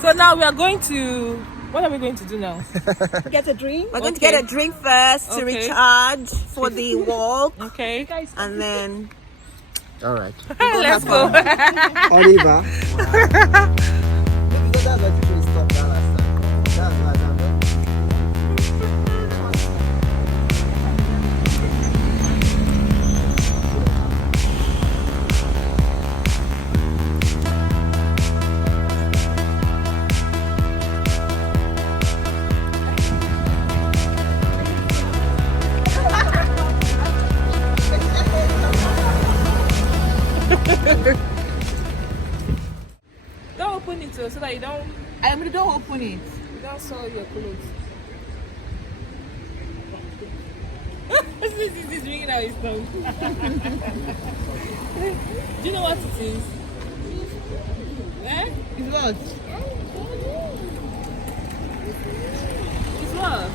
So now we are going to. What are we going to do now? Get a drink. We're going to get a drink first to recharge for the walk. Okay. And then. All right. Let's go. Oliver. That's what you should stop that last time. That's what I'm doing. Don't open it so that you don't. Don't open it. You don't soil your clothes. This is ringing out his tongue. Do you know what it is? Eh? It's what? It's what?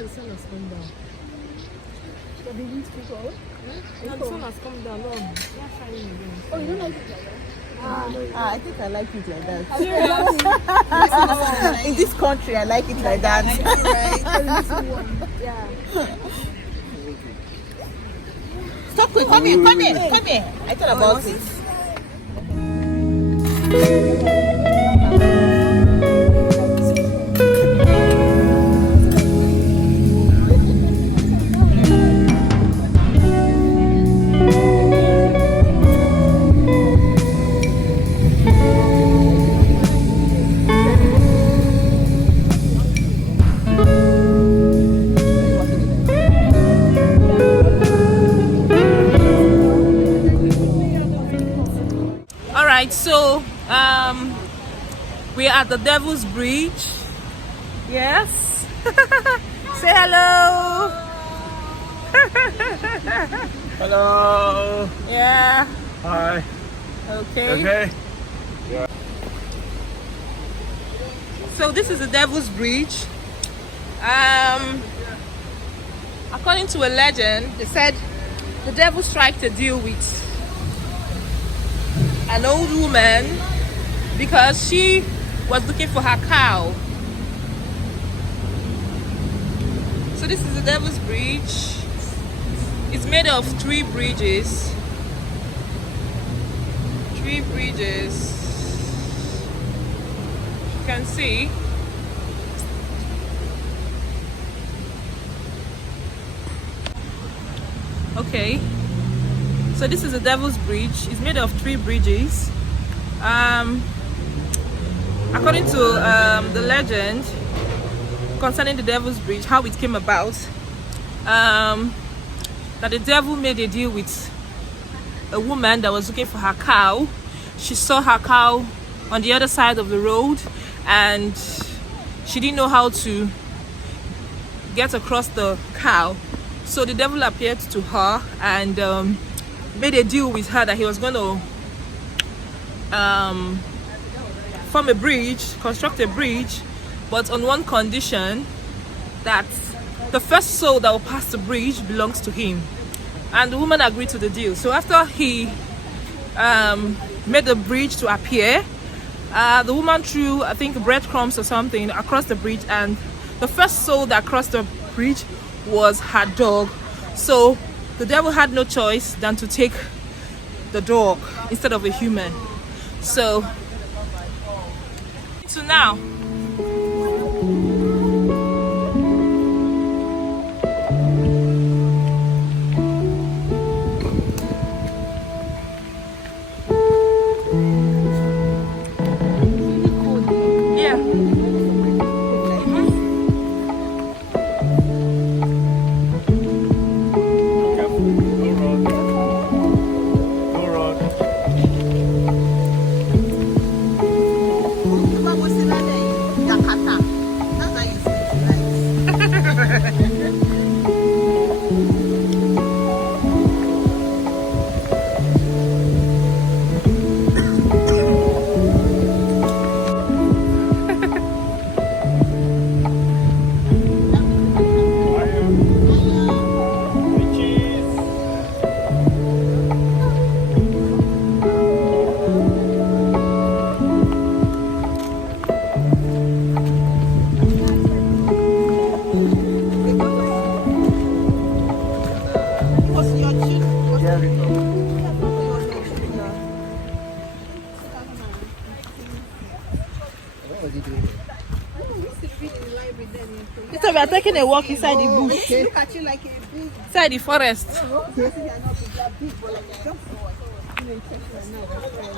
The sun has come down. So the wind took out? No, the sun has come down. No, it's not shining again. Oh, you don't like it like that? I think I like it like that. Serious? In this country, I like it like that. Yeah. Stop quick. Come here. I thought about it. So we're at the Devil's Bridge. Yes. Say hello. Hello. Yeah. Hi. Okay. Okay. So this is the Devil's Bridge. According to a legend, they said the devil struck a deal with an old woman because she was looking for her cow. So this is the Devil's Bridge. It's made of 3 bridges. 3 bridges. You can see. Okay. So this is the Devil's Bridge. It's made of 3 bridges. According to the legend concerning the Devil's Bridge, how it came about, that the devil made a deal with a woman that was looking for her cow. She saw her cow on the other side of the road and she didn't know how to get across the cow. So the devil appeared to her and made a deal with her that he was going to form a bridge, construct a bridge, but on one condition, that the first soul that will pass the bridge belongs to him. And the woman agreed to the deal. So after he made the bridge to appear, the woman threw, I think, breadcrumbs or something across the bridge, and the first soul that crossed the bridge was her dog. So the devil had no choice than to take the dog instead of a human. So now Vamos, cidade aí. So we are taking a walk inside the bush, Look at you like a big. inside the forest. Okay, so they are not big, they are big, but like a jump forward. You know, check right now, my friend.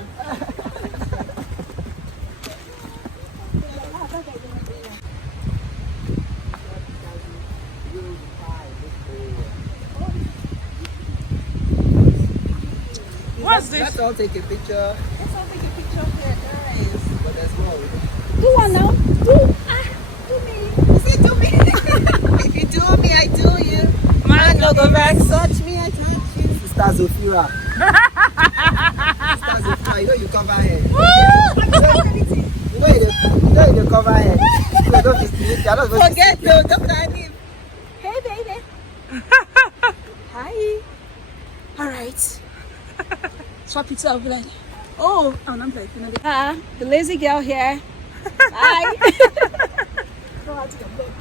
What's this? Let's all take a picture. Let's all take a picture here, guys. But there's more. Do one now. Do me. You say do me. If you do me, I do you. Man, no go back. Touch me, I touch you. Sister Zofira. Sister Zofira, you know you cover head. You know you cover head. You don't be sleep. You're not supposed to Forget though, Dr. Anif. Hey, baby. Hi. All right. Swap it up, like. Oh, I'm like, you know, the lazy girl here. Bye. Go out to your bed.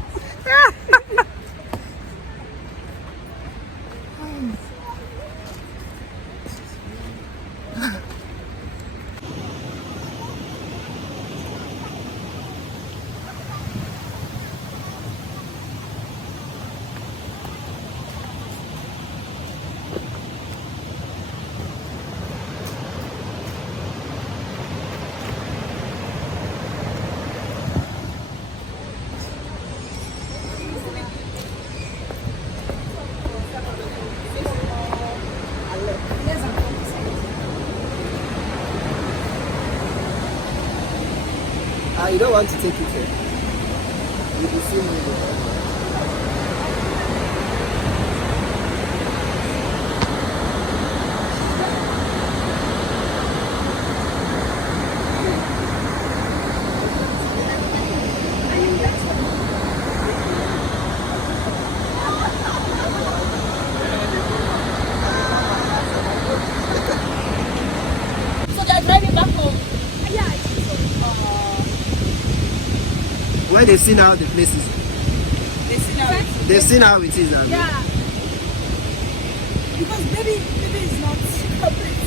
You don't want to take it here. You will see me. So they're driving back home. Yeah, I think so. When they see now the places, they've seen how it is. Yeah. Because baby is not complete.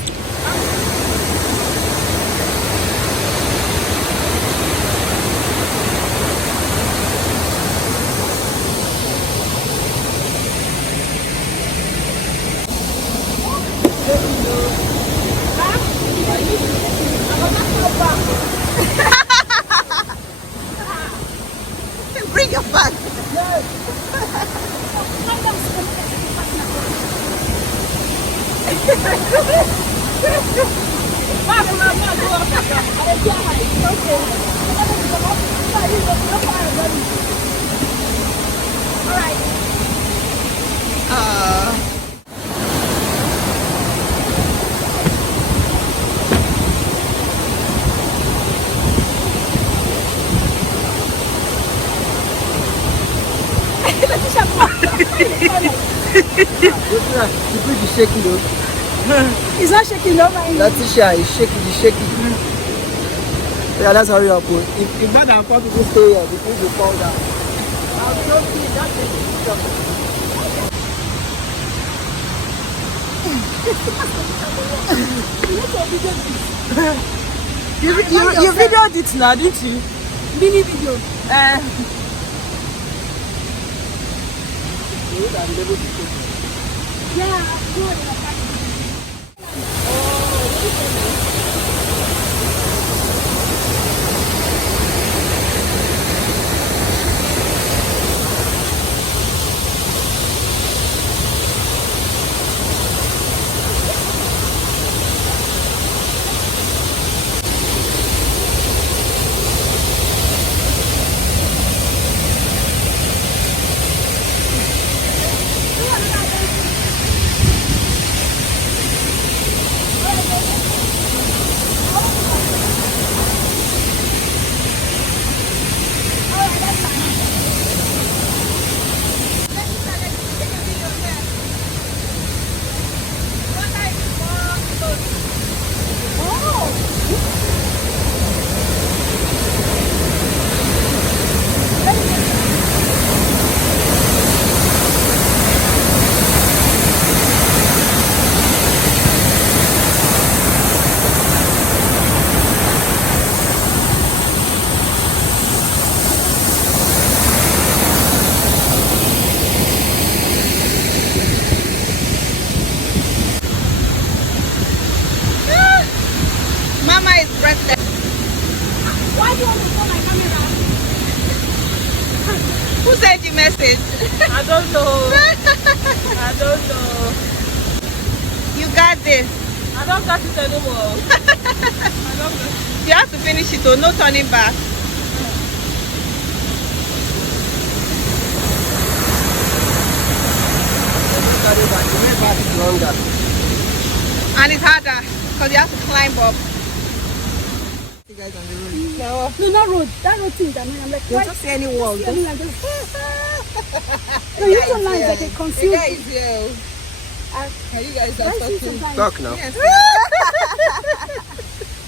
Bring your bag. You put the shaking though. It's not shaking over any. Letitia is shaking, the shaking. Yeah, let's hurry up. If more than 4 people stay here, the people will fall down. You videoed it now, didn't you? Mini video. Yeah, good. I don't know. I don't know. You got this. I don't got it anymore. I don't know. You have to finish it, or no turning back. The way back is longer. And it's harder because you have to climb up. You guys on the road. No, No, not road. That road thing. I'm like, you why? don't see any wall. I mean, like this. No, you don't line like a The confused. guy is here. And you guys are I see talking. sometimes. Talk now. Yes.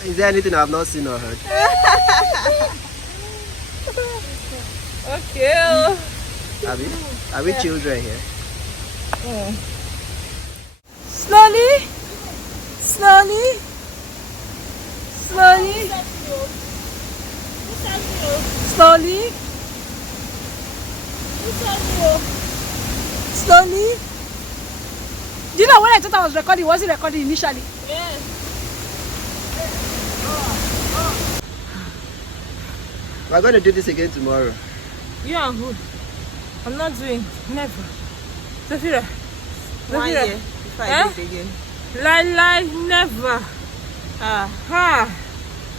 Is there anything I've not seen or heard? Okay. Are we children here? Slowly. Slowly. Slowly. Slowly. Slowly. Do you know when I thought I was recording, was it recording initially? Yes. We're going to do this again tomorrow. Yeah, I'm good. I'm not doing. Never. Zafira. 1 year Zafira. before I Eh? do it again. Lie, never.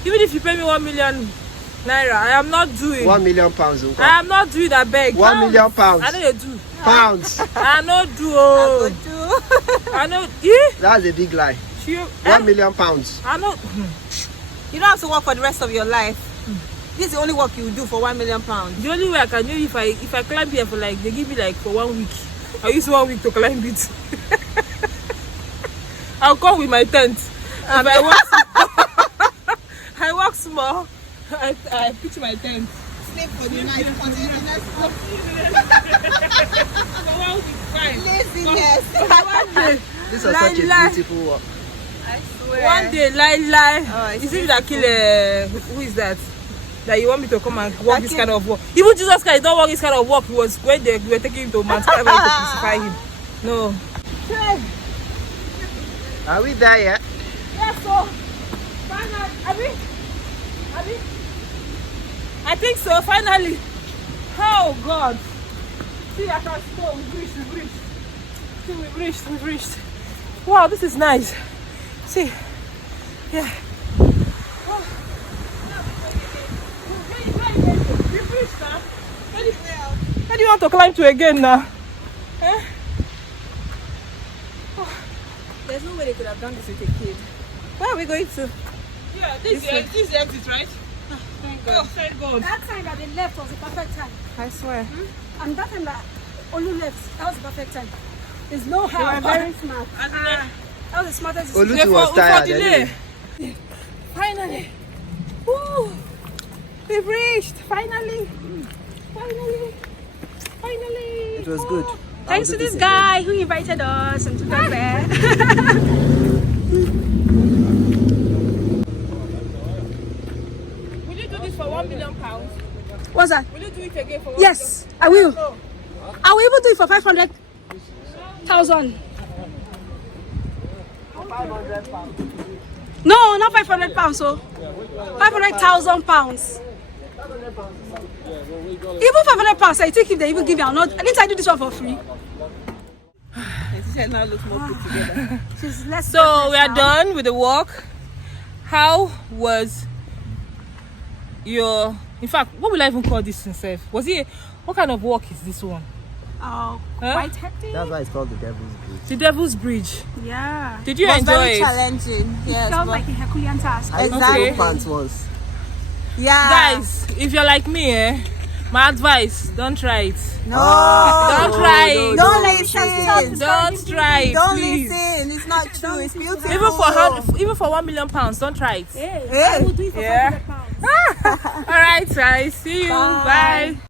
Even if you pay me 1 million naira, I am not doing. £1 million. I am not doing that beg. 1 million pounds. I know you do. Pounds. I know do. Go to. I know. Eh? That's a big lie. You, 1 million pounds. I know. You don't have to work for the rest of your life. This is the only work you will do for £1 million. The only way I can do if I climb here for like, they give me like for 1 week. I use 1 week to climb it. I'll come with my tent. If I walk small, I pitch my tent. Sleep for the night. Continue the next one. For 1 week, fine. Laziness. For 1 day. This was Lie, such a lie. beautiful walk. I swear. 1 day, lie. Oh, Is it that kill who is that? That you want me to come and walk this Okay. kind of walk? Even Jesus Christ don't walk this kind of walk. He was when they were taking him to Mount Calvary to crucify him. No. Are we there yet? Yeah, so finally, I think so. Finally. Oh God. See, I can go. We've reached. See, we've reached. Wow, this is nice. See, yeah. Oh. We've reached now. Where do you want to climb to again now? Eh? There's no way they could have done this with a kid. Where are we going to? Yeah, this is the exit, right? Thank Oh, thank God. That time that they left was the perfect time. I swear. And that time that Olu left, that was the perfect time. There's no They how. were very smart. That was the smartest decision. Olutu was tired delay. anyway. Finally. Woo. We've reached. Finally. It was good. Thanks to this guy who invited us and took us there. Will you do this for £1 million? What's that? Will you do it again for 1 Yes, I will. million? I will even do it for 500,000. No, not 500 pounds. So 500,000 pounds. Even 500 pounds. I think if they even give me, I'll not. At least I do this one for free. The teacher now looks more put together. She's less. So we are done with the walk. How was your? In fact, what will I even call this itself? Was it? What kind of walk is this one? Oh, Huh? quite hectic. That's why it's called the Devil's Bridge. The Devil's Bridge. Yeah. Did you It was enjoy very it? challenging. Yes, Felt but like a Herculean task. I Exactly. okay. Pants once. yeah. Guys, if you're like me, my advice: don't try it. No. Don't try it. Don't listen. Don't try it, Don't please. listen. It's not true. It's beautiful. Even for £1 million, don't try it. Hey, Hey. I will do it for Yeah. 500 pounds. All right, guys. See you. Bye. Bye.